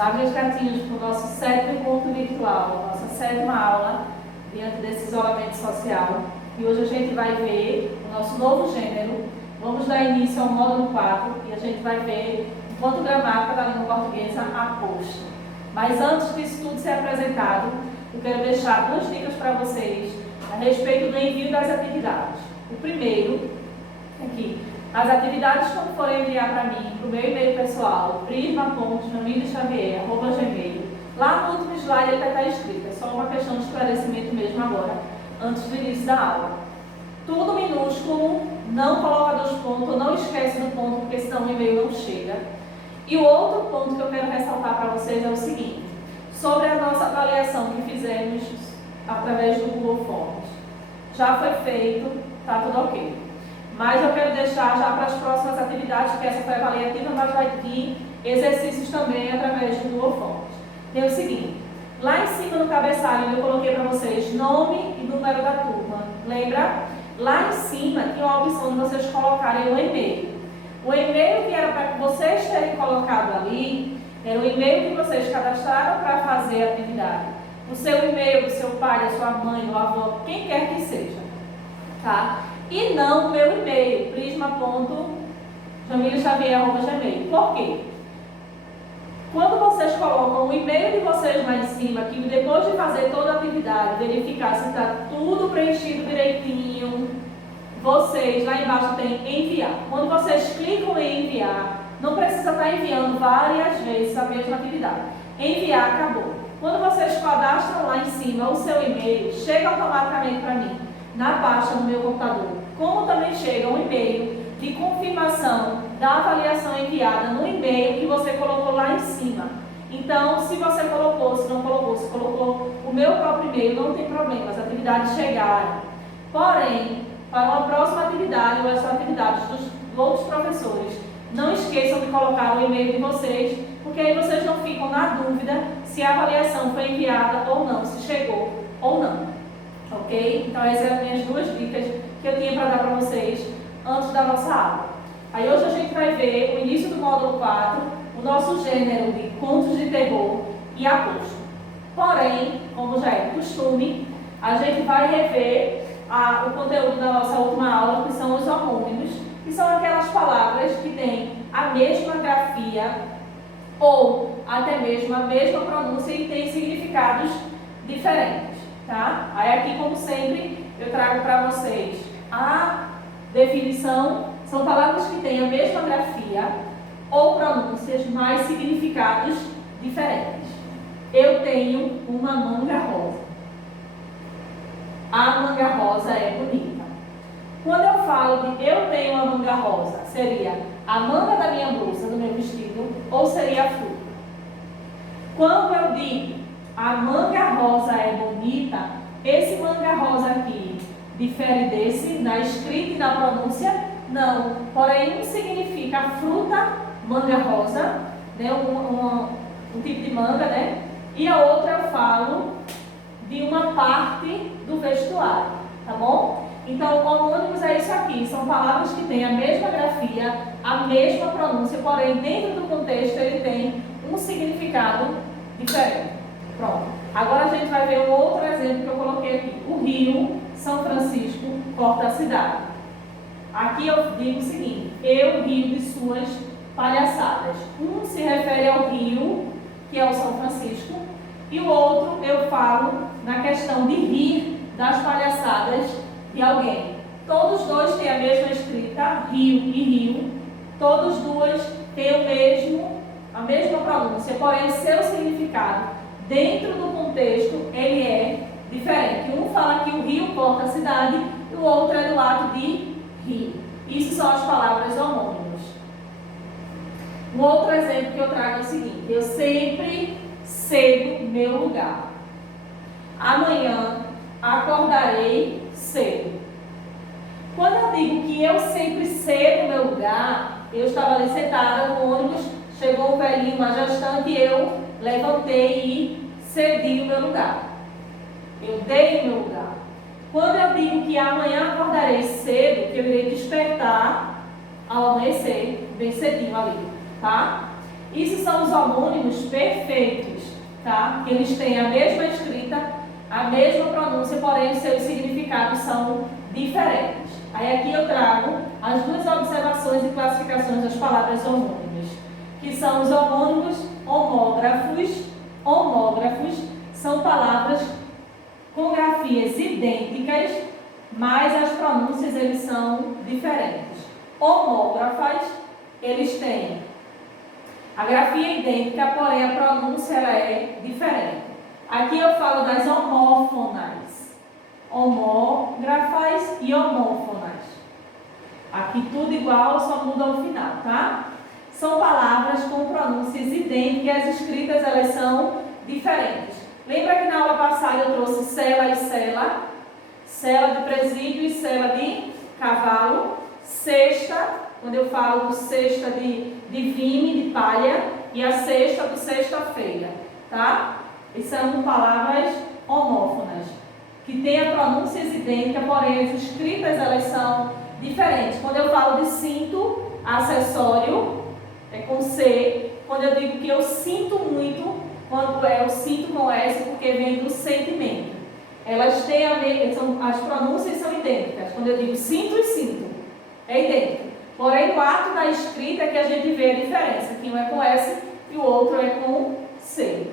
Abre os gatinhos para o nosso 7º encontro virtual, nossa 7ª aula, diante desse isolamento social. E hoje a gente vai ver o nosso novo gênero. Vamos dar início ao módulo 4 e a gente vai ver enquanto gramática da língua portuguesa aposto. Mas antes disso tudo ser apresentado, eu quero deixar 2 dicas para vocês a respeito do envio das atividades. O primeiro é que as atividades, quando forem enviar para mim, para o meu e-mail pessoal, prisma.jamilexavier@gmail, lá no último slide ele vai estar escrito, é só uma questão de esclarecimento mesmo agora, antes do início da aula. Tudo minúsculo, não coloca 2 pontos, não esquece do ponto, porque senão o e-mail não chega. E o outro ponto que eu quero ressaltar para vocês é o seguinte, sobre a nossa avaliação que fizemos através do Google Forms. Já foi feito, está tudo ok. Mas eu quero deixar já para as próximas atividades, que essa foi avaliativa, mas vai vir exercícios também através do Google Forms. Tem o seguinte, lá em cima no cabeçalho eu coloquei para vocês nome e número da turma. Lembra? Lá em cima tinha uma opção de vocês colocarem o e-mail. O e-mail que era para que vocês terem colocado ali, era o e-mail que vocês cadastraram para fazer a atividade. O seu e-mail, do seu pai, da sua mãe, do avô, quem quer que seja. Tá? E não o meu e-mail, prisma.jamilexavier@gmail. Por quê? Quando vocês colocam o e-mail de vocês lá em cima, que depois de fazer toda a atividade, verificar se está tudo preenchido direitinho, vocês lá embaixo tem enviar. Quando vocês clicam em enviar, não precisa estar enviando várias vezes a mesma atividade. Enviar, acabou. Quando vocês cadastram lá em cima o seu e-mail, chega automaticamente para mim, na pasta do meu computador. Como também chega um e-mail de confirmação da avaliação enviada no e-mail que você colocou lá em cima. Então, se você colocou, se não colocou, se colocou o meu próprio e-mail, não tem problema, as atividades chegaram. Porém, para uma próxima atividade ou as atividades dos outros professores, não esqueçam de colocar o e-mail de vocês, porque aí vocês não ficam na dúvida se a avaliação foi enviada ou não, se chegou ou não. Ok? Então essas eram as minhas 2 dicas que eu tinha para dar para vocês antes da nossa aula. Aí hoje a gente vai ver o início do módulo 4, o nosso gênero de contos de terror e aposto. Porém, como já é costume, a gente vai rever o conteúdo da nossa última aula, que são os homônimos, que são aquelas palavras que têm a mesma grafia ou até mesmo a mesma pronúncia e têm significados diferentes. Tá? Aí aqui, como sempre, eu trago para vocês a definição. São palavras que têm a mesma grafia ou pronúncias, mas significados diferentes. Eu tenho uma manga rosa. A manga rosa é bonita. Quando eu falo de eu tenho uma manga rosa, seria a manga da minha blusa, do meu vestido, ou seria a fruta? Quando eu digo a manga rosa é bonita, esse manga rosa aqui difere desse na escrita e na pronúncia? Não. Porém, um significa a fruta manga rosa, né? um tipo de manga, né? E a outra eu falo de uma parte do vestuário, tá bom? Então, homônimos é isso aqui, são palavras que têm a mesma grafia, a mesma pronúncia, porém, dentro do contexto, ele tem um significado diferente. Pronto. Agora a gente vai ver um outro exemplo que eu coloquei aqui. O Rio São Francisco corta a cidade. Aqui eu digo o seguinte, eu rio de suas palhaçadas. Um se refere ao rio, que é o São Francisco, e o outro eu falo na questão de rir das palhaçadas de alguém. Todos dois têm a mesma escrita, rio e rio. Todos dois têm a mesma pronúncia, porém seu significado dentro do contexto ele é diferente. Um fala que o rio corta a cidade e o outro é do ato de rir. Isso são as palavras homônimas. Um outro exemplo que eu trago é o seguinte, eu sempre cedo meu lugar. Amanhã acordarei cedo. Quando eu digo que eu sempre cedo meu lugar, eu estava ali sentada no ônibus, chegou um velhinho, uma gestante, e eu levantei e cedi o meu lugar. Eu dei o meu lugar. Quando eu digo que amanhã acordarei cedo, que eu irei despertar ao amanhecer, bem cedinho ali, tá? Isso são os homônimos perfeitos, tá? Que eles têm a mesma escrita, a mesma pronúncia, porém os seus significados são diferentes. Aí aqui eu trago as duas observações e classificações das palavras homônimas, que são os homônimos homógrafos. Homógrafos são palavras com grafias idênticas, mas as pronúncias eles são diferentes. Homógrafas, eles têm a grafia idêntica, porém a pronúncia ela é diferente. Aqui eu falo das homófonas, homógrafas e homófonas. Aqui tudo igual, só muda o final, tá? São palavras com pronúncias idênticas, escritas elas são diferentes. Lembra que na aula passada eu trouxe cela e cela? Cela de presídio e cela de cavalo. Sexta, quando eu falo do sexta de vime, de palha, e a sexta do sexta-feira, tá? Essas são palavras homófonas, que têm a pronúncia idêntica, porém as escritas elas são diferentes. Quando eu falo de cinto, acessório, é com C. Quando eu digo que eu sinto muito, quando eu sinto com S, porque vem do sentimento. Elas têm as pronúncias são idênticas. Quando eu digo sinto e sinto, é idêntico. Porém, o ato da escrita é que a gente vê a diferença, que um é com S e o outro é com C.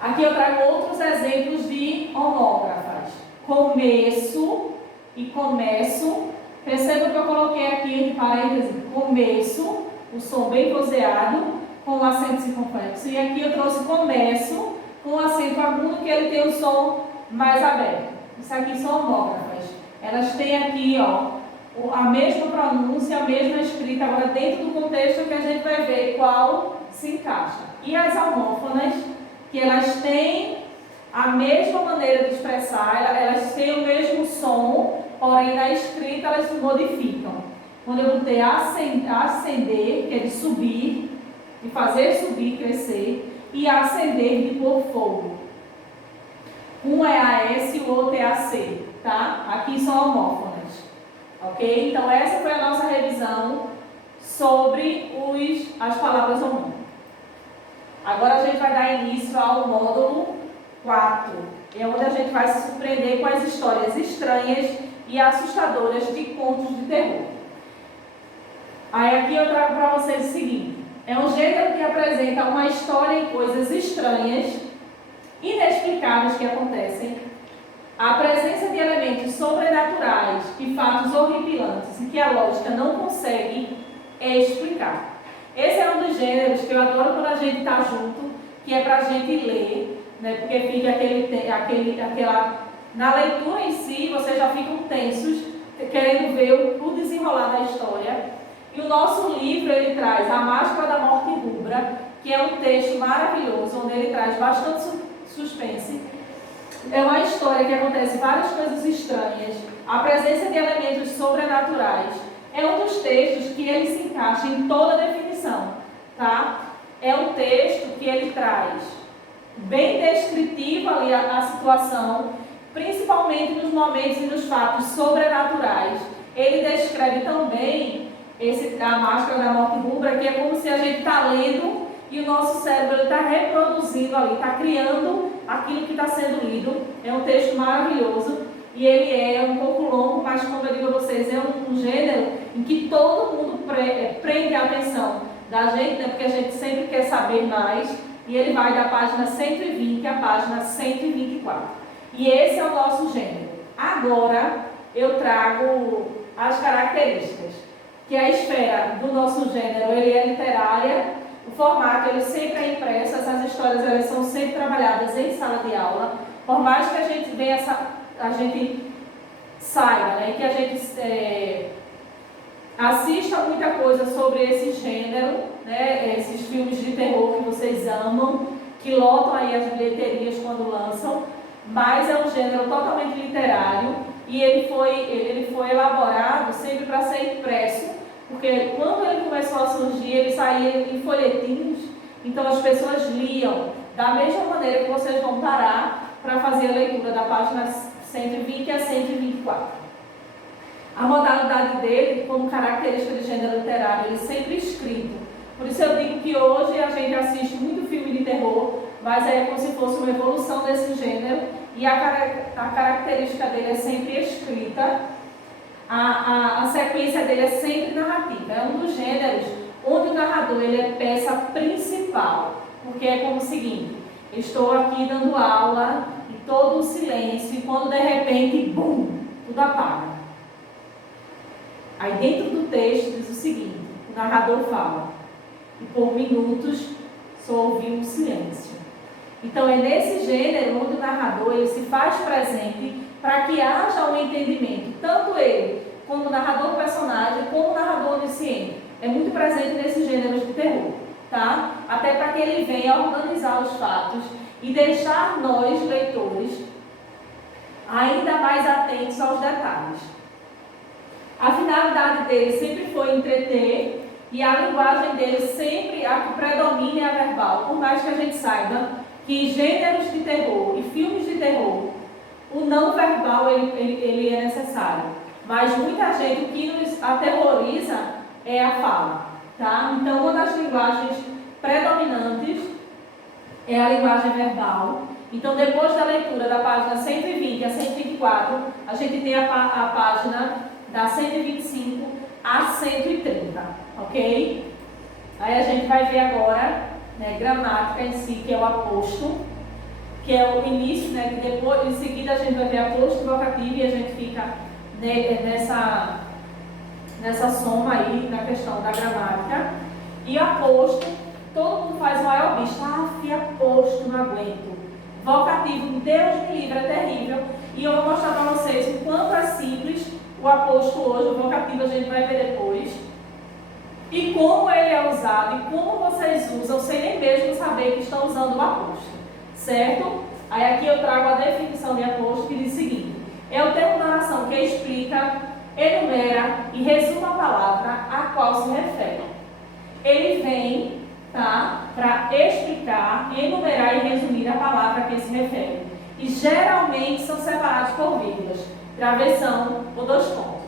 Aqui eu trago outros exemplos de homógrafas. Começo e começo. Perceba que eu coloquei aqui entre parênteses começo, o som bem vozeado, com o acento circunflexo. E aqui eu trouxe começo, com o acento agudo, que ele tem o som mais aberto. Isso aqui são homógrafas. Elas têm aqui, ó, a mesma pronúncia, a mesma escrita, agora dentro do contexto que a gente vai ver qual se encaixa. E as homófonas, que elas têm a mesma maneira de expressar, elas têm o mesmo som, porém na escrita elas se modificam. Quando eu botei ascender, que é de subir, de fazer subir, crescer, e acender, de pôr fogo. Um é AS e o outro é AC, tá? Aqui são homófonas. Ok? Então, essa foi a nossa revisão sobre as palavras homônimas. Agora a gente vai dar início ao módulo 4, é onde a gente vai se surpreender com as histórias estranhas e assustadoras de contos de terror. Aí aqui eu trago para vocês o seguinte: é um gênero que apresenta uma história e coisas estranhas, inexplicáveis que acontecem, a presença de elementos sobrenaturais e fatos horripilantes e que a lógica não consegue explicar. Esse é um dos gêneros que eu adoro quando a gente está junto, que é para a gente ler, né? Porque fica na leitura em si, vocês já ficam tensos, querendo ver o desenrolar da história. E o nosso livro, ele traz A Máscara da Morte Rubra, que é um texto maravilhoso, onde ele traz bastante suspense. É uma história que acontece várias coisas estranhas, a presença de elementos sobrenaturais. É um dos textos que ele se encaixa em toda a definição, tá? É um texto que ele traz bem descritivo ali a situação, principalmente nos momentos e nos fatos sobrenaturais. Ele descreve também a Máscara da Morte Rubra, que é como se a gente está lendo e o nosso cérebro está reproduzindo ali, está criando aquilo que está sendo lido. É um texto maravilhoso e ele é um pouco longo, mas como eu digo a vocês, é um gênero em que todo mundo prende a atenção da gente, né? Porque a gente sempre quer saber mais, e ele vai da página 120 à página 124. E esse é o nosso gênero. Agora eu trago as características, que a esfera do nosso gênero ele é literária. O formato ele sempre é impresso, essas histórias elas são sempre trabalhadas em sala de aula. Por mais que a gente venha, a gente saiba, né, que a gente assista muita coisa sobre esse gênero, né, esses filmes de terror que vocês amam, que lotam aí as bilheterias quando lançam, mas é um gênero totalmente literário e ele foi elaborado sempre para ser impresso. Porque quando ele começou a surgir, ele saía em folhetins, então as pessoas liam da mesma maneira que vocês vão parar para fazer a leitura da página 120 a 124. A modalidade dele, como característica de gênero literário, ele é sempre escrito. Por isso eu digo gente assiste muito filme de terror, mas é como se fosse uma evolução desse gênero, e a característica dele é sempre escrita, a sequência dele é sempre narrativa. É um dos gêneros onde o narrador ele é peça principal, porque é como o seguinte: estou aqui dando aula e todo o silêncio, e quando de repente, bum, tudo apaga. Aí dentro do texto diz o seguinte: o narrador fala, e por minutos só ouviu um silêncio. Então é nesse gênero onde o narrador ele se faz presente para que haja um entendimento, tanto ele como o narrador personagem, como o narrador onisciente. É muito presente nesses gêneros de terror, tá? Até para que ele venha organizar os fatos e deixar nós, leitores, ainda mais atentos aos detalhes. A finalidade dele sempre foi entreter, e a linguagem dele sempre, a que predomina é a verbal. Por mais que a gente saiba que em gêneros de terror e filmes de terror, o não verbal ele é necessário. Mas muita gente, o que nos aterroriza é a fala, tá? Então, uma das linguagens predominantes é a linguagem verbal. Então, depois da leitura da página 120 a 124, a gente tem a página da 125 a 130, ok? Aí a gente vai ver agora, né, gramática em si, que é o aposto, que é o início, né, que depois, em seguida a gente vai ver aposto, vocativo, e a gente fica, né, nessa soma aí, na questão da gramática. E aposto, todo mundo faz o maior bicho, aposto, não aguento. Vocativo, Deus me livre, é terrível. E eu vou mostrar para vocês o quanto é simples o aposto hoje, o vocativo a gente vai ver depois. E como ele é usado, e como vocês usam, sem nem mesmo saber que estão usando o aposto. Certo? Aí aqui eu trago a definição de aposto, que diz o seguinte: é o termo narração que explica, enumera e resume a palavra a qual se refere. Ele vem, tá, para explicar, enumerar e resumir a palavra a que se refere. E geralmente são separados por vírgulas, travessão ou dois pontos.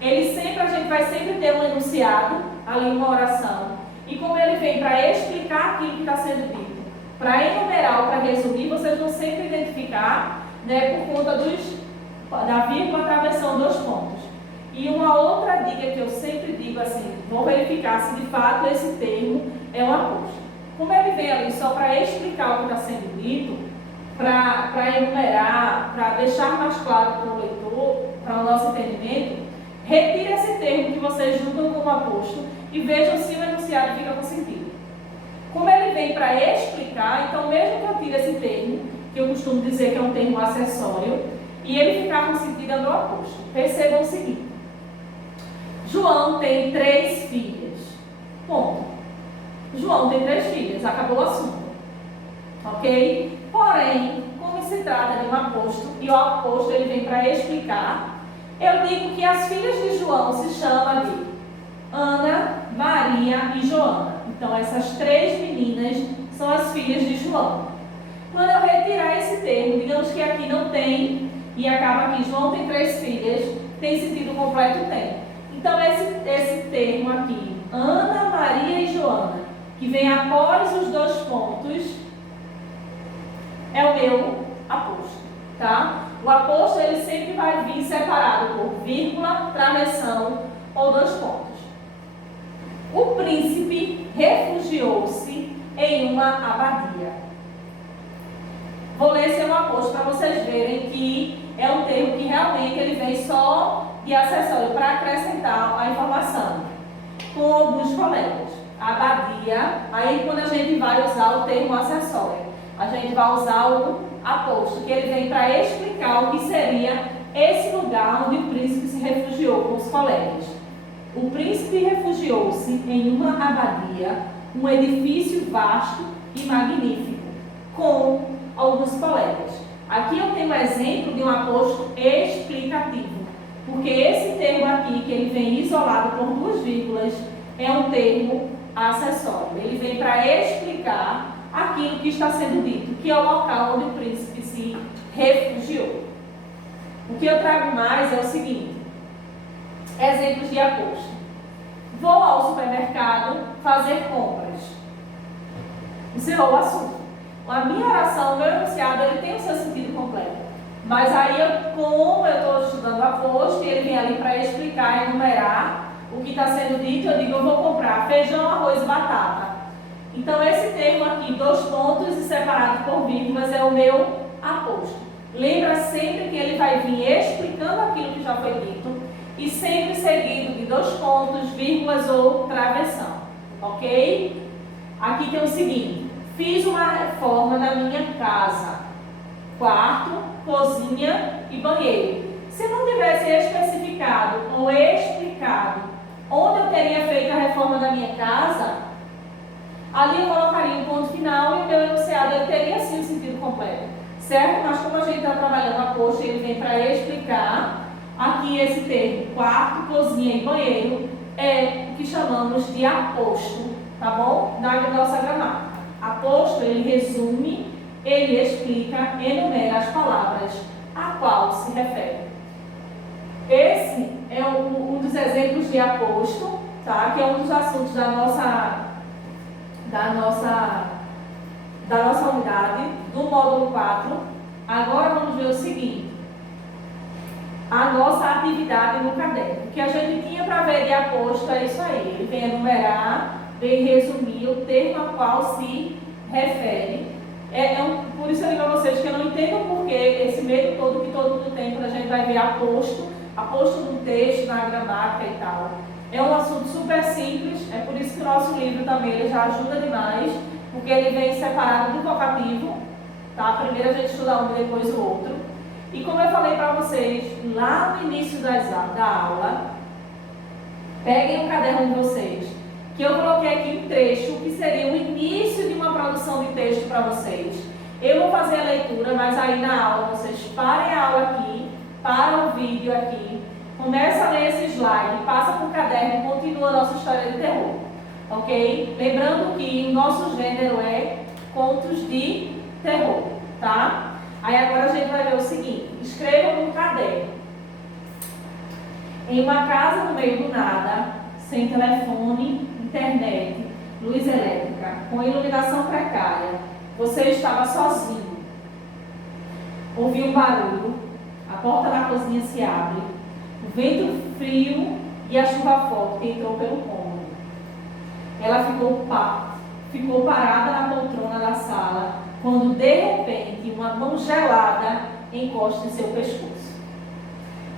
Ele sempre, a gente vai sempre ter um enunciado, ali uma oração, e como ele vem para explicar aquilo que está sendo dito, para enumerar ou para resumir, vocês vão sempre identificar, né, por conta da vírgula, travessão, dois pontos. E uma outra dica que eu sempre digo assim, vou verificar se de fato esse termo é um aposto. Como ele vem ali só para explicar o que está sendo dito, para enumerar, para deixar mais claro para o leitor, para o nosso entendimento, retire esse termo que vocês julgam como aposto e vejam se o enunciado fica com sentido. Como ele vem para explicar, então mesmo que eu tire esse termo, que eu costumo dizer que é um termo acessório, e ele ficar com sentido é meu aposto. Percebam o seguinte: João tem 3 filhas. Ponto. João tem 3 filhas, acabou o assunto. Ok? Porém, como se trata de um aposto, e o aposto ele vem para explicar, eu digo que as filhas de João se chamam de Ana, Maria e Joana. Então, essas 3 meninas são as filhas de João. Quando eu retirar esse termo, digamos que aqui não tem, e acaba aqui, João tem 3 filhas, tem sentido completo? Tem. Então, esse termo aqui, Ana, Maria e Joana, que vem após os 2 pontos, é o meu aposto, tá? O aposto, ele sempre vai vir separado por vírgula, travessão ou 2 pontos. O príncipe refugiou-se em uma abadia. Vou ler esse aposto para vocês verem que é um termo que realmente ele vem só de acessório para acrescentar a informação. Com alguns colegas. Abadia, aí quando a gente vai usar o termo acessório, a gente vai usar o aposto, que ele vem para explicar o que seria esse lugar onde o príncipe se refugiou com os colegas. O príncipe refugiou-se em uma abadia, um edifício vasto e magnífico, com alguns colegas. Aqui eu tenho um exemplo de um aposto explicativo, porque esse termo aqui, que ele vem isolado por 2 vírgulas, é um termo acessório. Ele vem para explicar aquilo que está sendo dito, que é o local onde o príncipe se refugiou. O que eu trago mais é o seguinte: exemplos de aposto. Vou ao supermercado fazer compras. encerrou o assunto. A minha oração, o meu enunciado, ele tem o seu sentido completo. Mas aí, como eu estou estudando aposto, e ele vem ali para explicar, enumerar o que está sendo dito, eu digo, eu vou comprar feijão, arroz e batata. Então, esse termo aqui, 2 pontos e separado por vírgulas, é o meu aposto. Lembra sempre que ele vai vir explicando aquilo que já foi dito e sempre seguido de 2 pontos, vírgulas ou travessão, ok? Aqui tem o seguinte, fiz uma reforma na minha casa, quarto, cozinha e banheiro. Se não tivesse especificado ou explicado onde eu teria feito a reforma da minha casa, ali eu colocaria um ponto final e o meu enunciado ele teria sim o sentido completo, certo? Mas como a gente está trabalhando aposto, ele vem para explicar. Aqui esse termo, quarto, cozinha e banheiro, é o que chamamos de aposto, tá bom? Da nossa gramática. Aposto, ele resume, ele explica, enumera as palavras a qual se refere. Esse é um dos exemplos de aposto, tá? Que é um dos assuntos da nossa unidade, do módulo 4. Agora vamos ver o seguinte, a nossa atividade no caderno. O que a gente tinha para ver de aposto é isso aí, ele vem enumerar, vem resumir o termo a qual se refere. Por isso eu digo a vocês que eu não entendo o porquê esse medo todo que todo mundo tem quando a gente vai ver aposto no texto, na gramática e tal. É um assunto super simples, é por isso que o nosso livro também ele já ajuda demais, porque ele vem separado do vocativo, tá? Primeiro a gente estuda um e depois o outro. E como eu falei para vocês lá no início da aula, peguem o caderno de vocês, que eu coloquei aqui um trecho que seria o início de uma produção de texto para vocês. Eu vou fazer a leitura, mas aí na aula vocês parem a aula aqui, param o vídeo aqui, começa a ler esse slide, passa para o caderno e continua a nossa história de terror, ok? Lembrando que o nosso gênero é contos de terror, tá? Aí agora a gente vai ver o seguinte, escreva no caderno. Em uma casa no meio do nada, sem telefone, internet, luz elétrica, com iluminação precária, você estava sozinho. Ouviu um barulho, a porta da cozinha se abre, o vento frio e a chuva forte entrou pelo cômodo. Ela ficou parada na poltrona da sala, quando de repente uma mão gelada encosta em seu pescoço.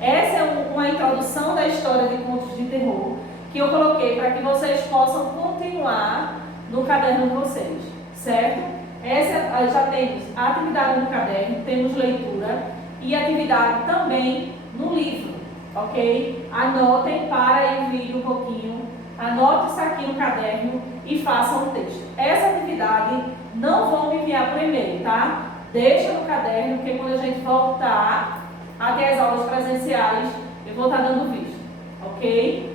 Essa é uma introdução da história de contos de terror que eu coloquei para que vocês possam continuar no caderno de vocês, certo? Já temos a atividade no caderno, temos leitura e atividade também no livro, ok? Anotem, para e vídeo um pouquinho, anote isso aqui no caderno e façam o texto. Essa atividade não vão me enviar por e-mail, tá? Deixa no caderno, porque quando a gente voltar até as aulas presenciais, eu vou estar dando vídeo, ok?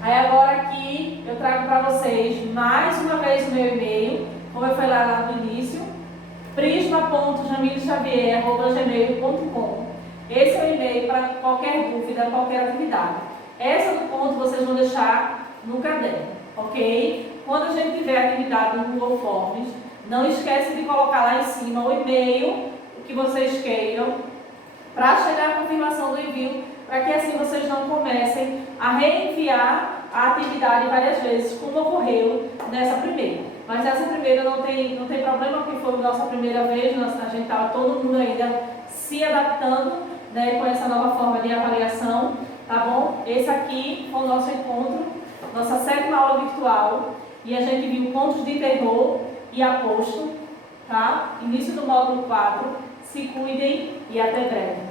Aí agora aqui eu trago para vocês mais uma vez o meu e-mail, como eu falei lá no início, prisma.jamilexavier@gmail.com. Esse é o e-mail para qualquer dúvida, qualquer atividade. Essa do ponto vocês vão deixar no caderno, ok? Quando a gente tiver atividade no Google Forms, não esquece de colocar lá em cima o e-mail, o que vocês queiram, para chegar a confirmação do envio, para que assim vocês não comecem a reenviar a atividade várias vezes, como ocorreu nessa primeira. Mas essa primeira não tem problema, porque foi a nossa primeira vez, a gente estava todo mundo ainda se adaptando, né, com essa nova forma de avaliação, tá bom? Esse aqui foi o nosso encontro, nossa 7ª aula virtual, e a gente viu contos de terror e aposto, tá? Início do módulo 4, se cuidem e até breve.